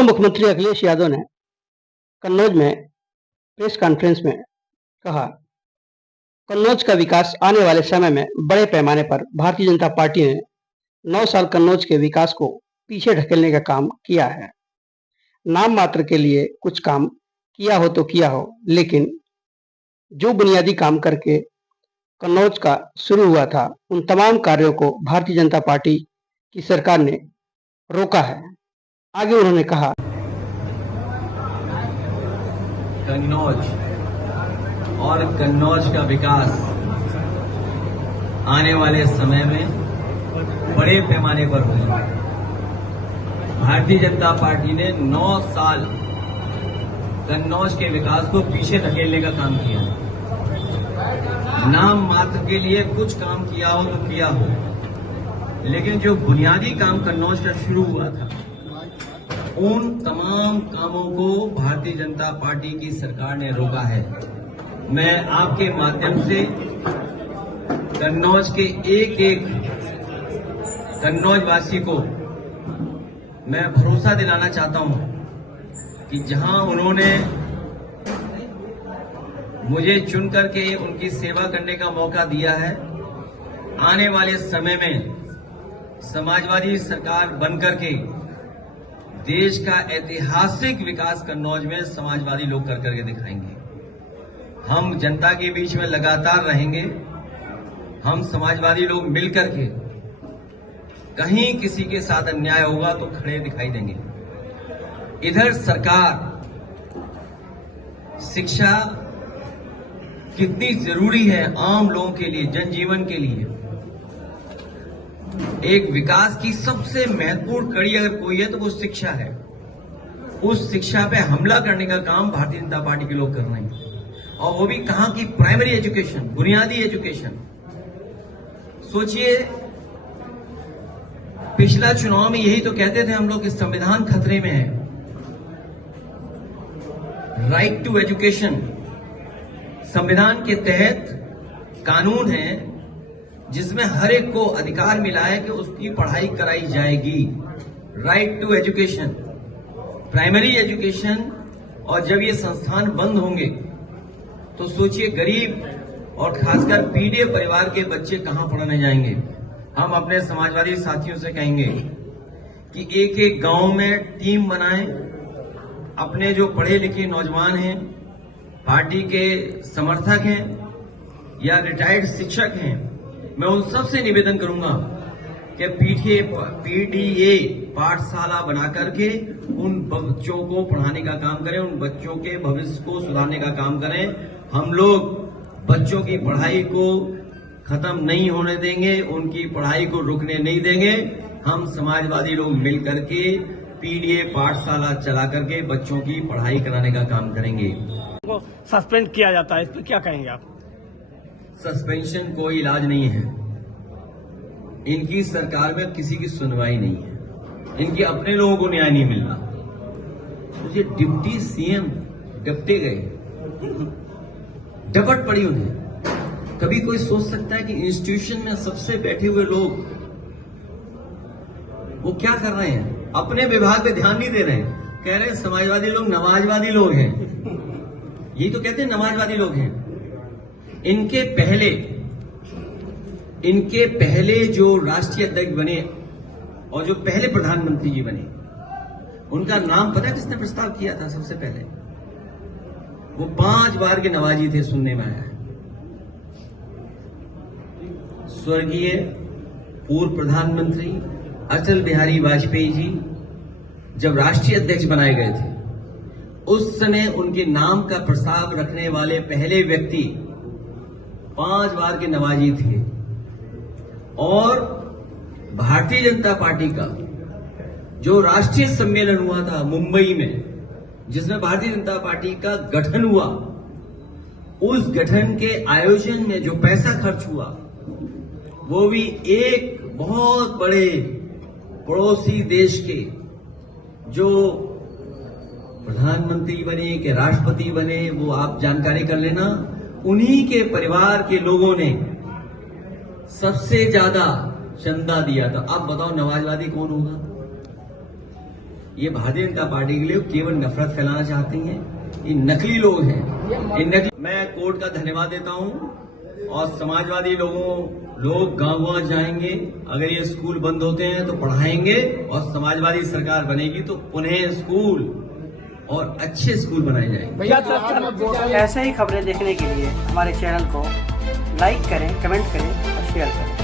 पूर्व मुख्यमंत्री अखिलेश यादव ने कन्नौज में प्रेस कॉन्फ्रेंस में कहा, कन्नौज का विकास आने वाले समय में बड़े पैमाने पर भारतीय जनता पार्टी ने 9 साल कन्नौज के विकास को पीछे ढकेलने का काम किया है। नाम मात्र के लिए कुछ काम किया हो तो किया हो, लेकिन जो बुनियादी काम करके कन्नौज का शुरू हुआ था, उन तमाम कार्यों को भारतीय जनता पार्टी की सरकार ने रोका है। आगे उन्होंने कहा, कन्नौज और कन्नौज का विकास आने वाले समय में बड़े पैमाने पर होगा। भारतीय जनता पार्टी ने 9 साल कन्नौज के विकास को पीछे धकेलने का काम किया। नाम मात्र के लिए कुछ काम किया हो तो किया हो, लेकिन जो बुनियादी काम कन्नौज का शुरू हुआ था, उन तमाम कामों को भारतीय जनता पार्टी की सरकार ने रोका है। मैं आपके माध्यम से कन्नौज के एक कन्नौज वासी को मैं भरोसा दिलाना चाहता हूं कि जहां उन्होंने मुझे चुन करके उनकी सेवा करने का मौका दिया है, आने वाले समय में समाजवादी सरकार बनकर के देश का ऐतिहासिक विकास कन्नौज में समाजवादी लोग कर करके दिखाएंगे। हम जनता के बीच में लगातार रहेंगे। हम समाजवादी लोग मिलकर के कहीं किसी के साथ अन्याय होगा तो खड़े दिखाई देंगे। इधर सरकार शिक्षा कितनी जरूरी है आम लोगों के लिए, जनजीवन के लिए। एक विकास की सबसे महत्वपूर्ण कड़ी अगर कोई है तो वो शिक्षा है। उस शिक्षा पे हमला करने का काम भारतीय जनता पार्टी के लोग कर रहे हैं, और वो भी कहां की प्राइमरी एजुकेशन, बुनियादी एजुकेशन। सोचिए, पिछला चुनाव में यही तो कहते थे हम लोग कि संविधान खतरे में है। राइट टू एजुकेशन संविधान के तहत कानून है जिसमें हर एक को अधिकार मिला है कि उसकी पढ़ाई कराई जाएगी। Right to education, primary education. और जब ये संस्थान बंद होंगे तो सोचिए गरीब और खासकर पीड़ित परिवार के बच्चे कहां पढ़ने जाएंगे। हम अपने समाजवादी साथियों से कहेंगे कि एक गांव में टीम बनाएं। अपने जो पढ़े लिखे नौजवान हैं, पार्टी के समर्थक हैं या रिटायर्ड शिक्षक हैं, मैं उन सबसे निवेदन करूंगा कि पीडीए पाठशाला बना करके उन बच्चों को पढ़ाने का काम करें, उन बच्चों के भविष्य को सुधारने का काम करें। हम लोग बच्चों की पढ़ाई को खत्म नहीं होने देंगे, उनकी पढ़ाई को रुकने नहीं देंगे। हम समाजवादी लोग मिल करके पीडीए पाठशाला चला करके बच्चों की पढ़ाई कराने का काम करेंगे। सस्पेंड किया जाता है, इस पर क्या कहेंगे आप? सस्पेंशन कोई इलाज नहीं है। इनकी सरकार में किसी की सुनवाई नहीं है। इनके अपने लोगों को न्याय नहीं मिल रहा। मुझे डिप्टी सीएम डपटे गए, डपट पड़ी उन्हें। कभी कोई सोच सकता है कि इंस्टीट्यूशन में सबसे बैठे हुए लोग वो क्या कर रहे हैं? अपने विभाग पे ध्यान नहीं दे रहे हैं। कह रहे हैं समाजवादी लोग नमाजवादी लोग हैं। यही तो कहते हैं नमाजवादी लोग हैं। इनके पहले जो राष्ट्रीय अध्यक्ष बने और जो पहले प्रधानमंत्री जी बने, उनका नाम पता है किसने प्रस्ताव किया था? सबसे पहले वो 5 बार के नवाजी थे, सुनने में आया है। स्वर्गीय पूर्व प्रधानमंत्री अटल बिहारी वाजपेयी जी जब राष्ट्रीय अध्यक्ष बनाए गए थे, उस समय उनके नाम का प्रस्ताव रखने वाले पहले व्यक्ति 5 बार के नवाजी थे। और भारतीय जनता पार्टी का जो राष्ट्रीय सम्मेलन हुआ था मुंबई में, जिसमें भारतीय जनता पार्टी का गठन हुआ, उस गठन के आयोजन में जो पैसा खर्च हुआ, वो भी एक बहुत बड़े पड़ोसी देश के जो प्रधानमंत्री बने कि राष्ट्रपति बने, वो आप जानकारी कर लेना, उन्हीं के परिवार के लोगों ने सबसे ज्यादा चंदा दिया था। अब बताओ नमाजवादी कौन होगा? ये भारतीय जनता पार्टी के लिए केवल नफरत फैलाना चाहती हैं। ये नकली लोग हैं। मैं कोर्ट का धन्यवाद देता हूं और समाजवादी लोग गांव जाएंगे। अगर ये स्कूल बंद होते हैं तो पढ़ाएंगे और समाजवादी सरकार बनेगी तो पुनः स्कूल और अच्छे स्कूल बनाए जाएंगे। ऐसे ही खबरें देखने के लिए हमारे चैनल को लाइक करें, कमेंट करें और शेयर करें।